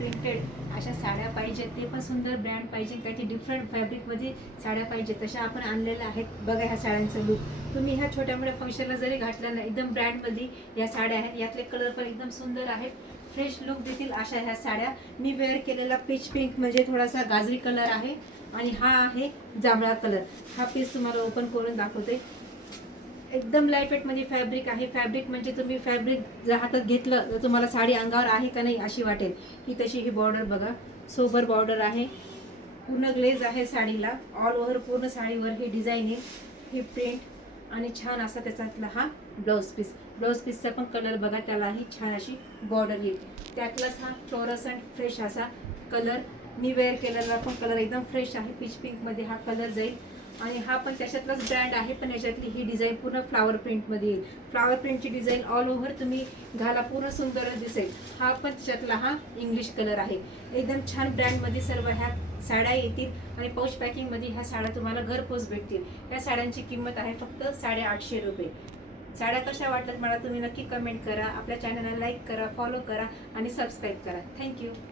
Printed अशा साड्या पाहिजेत, ते पण सुंदर ब्रँड पाहिजे, काही डिफरंट फॅब्रिकमध्ये साड्या पाहिजे, तशा आपण आणलेल्या आहेत बघा. ह्या साड्यांचं लुक तुम्ही ह्या छोट्या मोठ्या फंक्शनला जरी घातलं ना, एकदम ब्रँडमध्ये या साड्या आहेत. यातले कलर पण एकदम सुंदर आहेत, फ्रेश लुक देतील अशा ह्या साड्या. मी वेअर केलेला पीच पिंक म्हणजे थोडासा गाजरी कलर आहे, आणि हा आहे जांभळा कलर. हा पीस तुम्हाला ओपन करून दाखवते. एकदम लाईट वेट मध्ये फॅब्रिक आहे. फॅब्रिक म्हणजे तुम्ही फॅब्रिक जर हातात घेतलं तर तुम्हाला साडी अंगावर आहे का नाही अशी वाटेल की तशी. ही बॉर्डर बघा, सोबर बॉर्डर आहे, पूर्ण ग्लेज आहे साडीला. ऑल ओव्हर पूर्ण साडीवर ही डिझाईन आहे, ही प्रिंट, आणि छान असा त्याच्यातला हा ब्लाऊज पीस. ब्लाऊज पीसचा पण कलर बघा, त्यालाही छान अशी बॉर्डर येईल. त्यातलाच हा फ्लोरसंट फ्रेश असा कलर. मी वेअर केलेला पण कलर एकदम फ्रेश आहे, पीच पिंक मध्ये हा कलर जाईल. आणि हा पण त्याच्यातलाच ब्रँड आहे, पण याच्यातली ही डिझाईन पूर्ण फ्लावर प्रिंटमध्ये येईल. फ्लावर प्रिंटची डिझाईन ऑल ओव्हर तुम्ही घाला, पूर्ण सुंदर दिसेल. हा पण त्याच्यातला हा इंग्लिश कलर आहे. एकदम छान ब्रँडमध्ये सर्व ह्या साड्या येतील, आणि पाऊच पॅकिंगमध्ये ह्या साड्या तुम्हाला घरपोच भेटतील. या साड्यांची किंमत आहे फक्त 850 रुपये. साड्या कशा वाटतात मला तुम्ही नक्की कमेंट करा. आपल्या चॅनलला लाईक करा, फॉलो करा आणि सबस्क्राईब करा. थँक्यू.